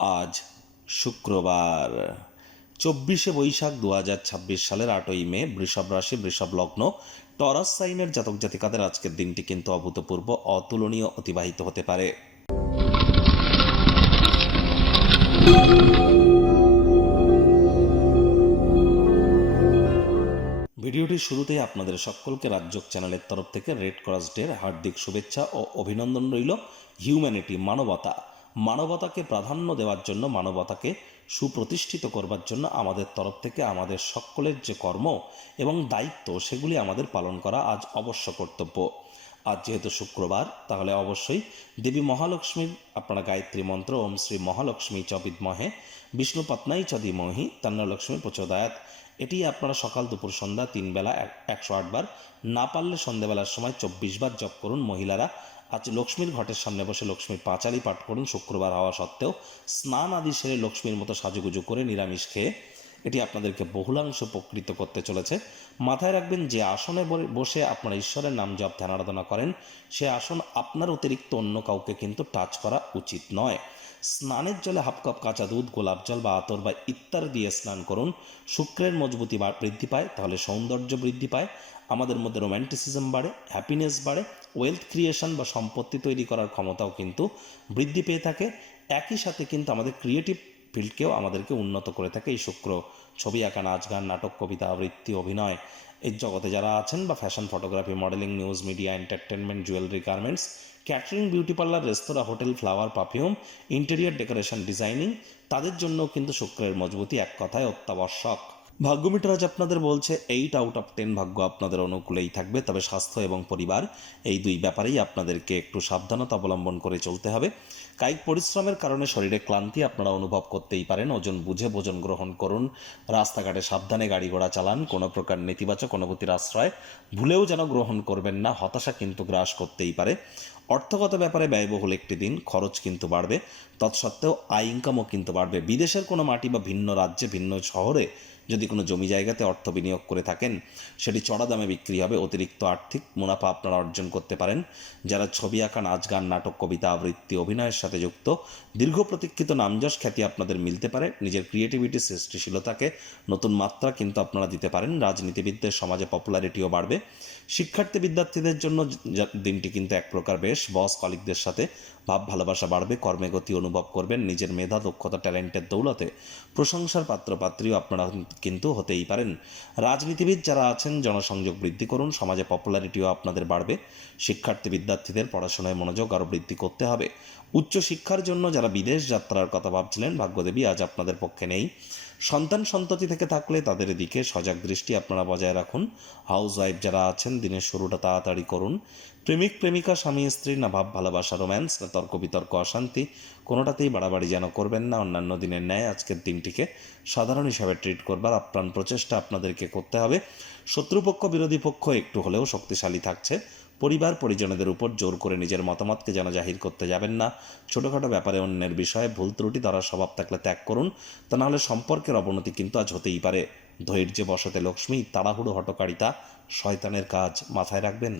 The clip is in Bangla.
আজ শুক্রবার 24শে বৈশাখ 2026 সালের 8ই মে। বৃষভ রাশি, বৃষভ লগ্ন, টরাস সাইনের জাতক জাতিকাদের আজকের দিনটি কিন্তু অভূতপূর্ব, অতুলনীয় অতিবাহিত হতে পারে। ভিডিওটির শুরুতেই আপনাদের সকলকে রাজযোগ চ্যানেলের তরফ থেকে রেড ক্রস ডের হার্দিক শুভেচ্ছা ও অভিনন্দন রইল। হিউম্যানিটি, মানবতাকে প্রাধান্য দেওয়ার জন্য, মানবতাকে সুপ্রতিষ্ঠিত করবার জন্য আমাদের তরফ থেকে আমাদের সকলের যে কর্ম এবং দায়িত্ব, সেগুলি আমাদের পালন করা আজ অবশ্য কর্তব্য। আজ যেহেতু শুক্রবার, তাহলে অবশ্যই দেবী মহালক্ষ্মীর আপনারা গায়ত্রী মন্ত্র ওম শ্রী মহালক্ষ্মী চ বিদ্মহে বিষ্ণুপত্নাই চ ধীমহি তন্নো লক্ষ্মী প্রচোদয়াৎ, এটি আপনারা সকাল দুপুর সন্ধ্যা 3 বেলা 108 বার, না পারলে সন্ধ্যাবেলার সময় 24 বার জপ করুন। মহিলারা আজ লক্ষ্মীর ঘটের সামনে বসে লক্ষ্মীর পাঁচালি পাঠ করুন। শুক্রবার হওয়া সত্ত্বেও স্নান আদি সেরে লক্ষ্মীর মতো সাজুগুজু করে নিরামিষ খেয়ে এটি আপনাদেরকে বহুলাংশ উপকৃত করতে চলেছে। মাথায় রাখবেন, যে আসনে বসে আপনারা ঈশ্বরের নাম জপ ধ্যান আরাধনা করেন, সে আসন আপনার অতিরিক্ত অন্য কাউকে কিন্তু টাচ করা উচিত নয়। স্নানের জলে হাফ কাপ কাঁচা দুধ, গোলাপ জল বা আতর বা ইত্যাদি দিয়ে স্নান করুন। শুক্রের মজবুতি বৃদ্ধি পায়, তাহলে সৌন্দর্য বৃদ্ধি পায়, আমাদের মধ্যে রোম্যান্টিসিজম বাড়ে, হ্যাপিনেস বাড়ে, ওয়েলথ ক্রিয়েশন বা সম্পত্তি তৈরি করার ক্ষমতাও কিন্তু বৃদ্ধি পেয়ে থাকে। একই সাথে কিন্তু আমাদের ক্রিয়েটিভ ফিল্ডকেও আমাদেরকে উন্নত করে থাকে এই শুক্র। ছবি আঁকা, নাচ গান, নাটক, কবিতা আবৃত্তি, অভিনয়, এই জগতে যারা আছেন, বা fashion, photography, modelling, news media, entertainment, jewellery, garments, catering, beauty parlour, restaurant, hotel, flower, perfume, interior decoration, designing, তাদের জন্য কিন্তু শুক্রের মজবুতি এক কথায় অত্যাবশ্যক। ভাগ্য মিটার আজ আপনাদের বলছে 8 আউট অফ 10 ভাগ্য আপনাদের অনুকূলেই থাকবে, তবে স্বাস্থ্য এবং পরিবার এই দুই ব্যাপারেই আপনাদেরকে একটু সাবধানতা অবলম্বন করে চলতে হবে। কায়িক পরিশ্রমের কারণে শরীরে ক্লান্তি আপনারা অনুভব করতেই পারেন। ওজন বুঝে ভোজন গ্রহণ করুন। রাস্তাঘাটে সাবধানে গাড়ি ঘোড়া চালান। কোনো প্রকার নেতিবাচক অনুভূতির আশ্রয় ভুলেও যেন গ্রহণ করবেন না, হতাশা কিন্তু গ্রাস করতেই পারে। অর্থগত ব্যাপারে ব্যয়বহুল একটি দিন, খরচ কিন্তু বাড়বে, তৎসত্ত্বেও আয় ইনকামও কিন্তু বাড়বে। বিদেশের কোনো মাটি বা ভিন্ন রাজ্যে, ভিন্ন শহরে যদি কোনো জমি জায়গাতে অর্থ বিনিয়োগ করে থাকেন, সেটি চড়া দামে বিক্রি হবে। অতিরিক্ত আর্থিক মুনাফা আপনারা অর্জন করতে পারেন। যারা ছবি আঁকা, নাচ গান, নাটক, কবিতা আবৃত্তি, অভিনয়ের সাথে যুক্ত, দীর্ঘ প্রতীক্ষিত নামযশ খ্যাতি আপনাদের মিলতে পারে। নিজের ক্রিয়েটিভিটি, সৃষ্টিশীলতাকে নতুন মাত্রা কিন্তু আপনারা দিতে পারেন। রাজনীতিবিদদের সমাজে পপুলারিটিও বাড়বে। শিক্ষার্থী বিদ্যার্থীদের জন্য দিনটি কিন্তু এক প্রকার বেশ। বস কলিগদের সাথে ভাব ভালোবাসা বাড়বে। কর্মে গতি অনুভব করবেন। নিজের মেধা, দক্ষতা, ট্যালেন্টের দৌলতে প্রশংসার পাত্রপাত্রীও আপনারা কিন্তু হতেই পারেন। রাজনীতিবিদ যারা আছেন, জনসংযোগ বৃদ্ধি করুন। সমাজে পপুলারিটিও আপনাদের বাড়বে। শিক্ষার্থী বিদ্যার্থীদের পড়াশোনায় মনোযোগ আরও বৃদ্ধি করতে হবে। উচ্চশিক্ষার জন্য যারা বিদেশ যাত্রার কথা ভাবছিলেন, ভাগ্যদেবী আজ আপনাদের পক্ষে নেই। সন্তান সন্ততি থেকে থাকলে তাদের দিকে সজাগ দৃষ্টি আপনারা বজায় রাখুন। হাউস ওয়াইফ যারা আছেন, দিনের শুরুটা তাড়াতাড়ি করুন। প্রেমিক প্রেমিকা, স্বামী স্ত্রী, না ভাব ভালোবাসা, রোম্যান্স, না তর্ক বিতর্ক, অশান্তি, কোনোটাতেই বাড়াবাড়ি যেন করবেন না। অন্যান্য দিনের ন্যায় আজকের দিনটিকে সাধারণ হিসাবে ট্রিট করবার আপ্রাণ প্রচেষ্টা আপনাদেরকে করতে হবে। শত্রুপক্ষ, বিরোধী পক্ষ একটু হলেও শক্তিশালী থাকছে। পরিবার পরিজনদের উপর জোর করে নিজের মতামতকে যেন জাহির করতে যাবেন না। ছোটোখাটো ব্যাপারে অন্যের বিষয়ে ভুল ত্রুটি ধরার স্বভাব থাকলে ত্যাগ করুন, তা নাহলে সম্পর্কের অবনতি কিন্তু আজ হতেই পারে। ধৈর্যে বসতে লক্ষ্মী, তাড়াহুড়ো হটকারিতা শয়তানের কাজ, মাথায় রাখবেন।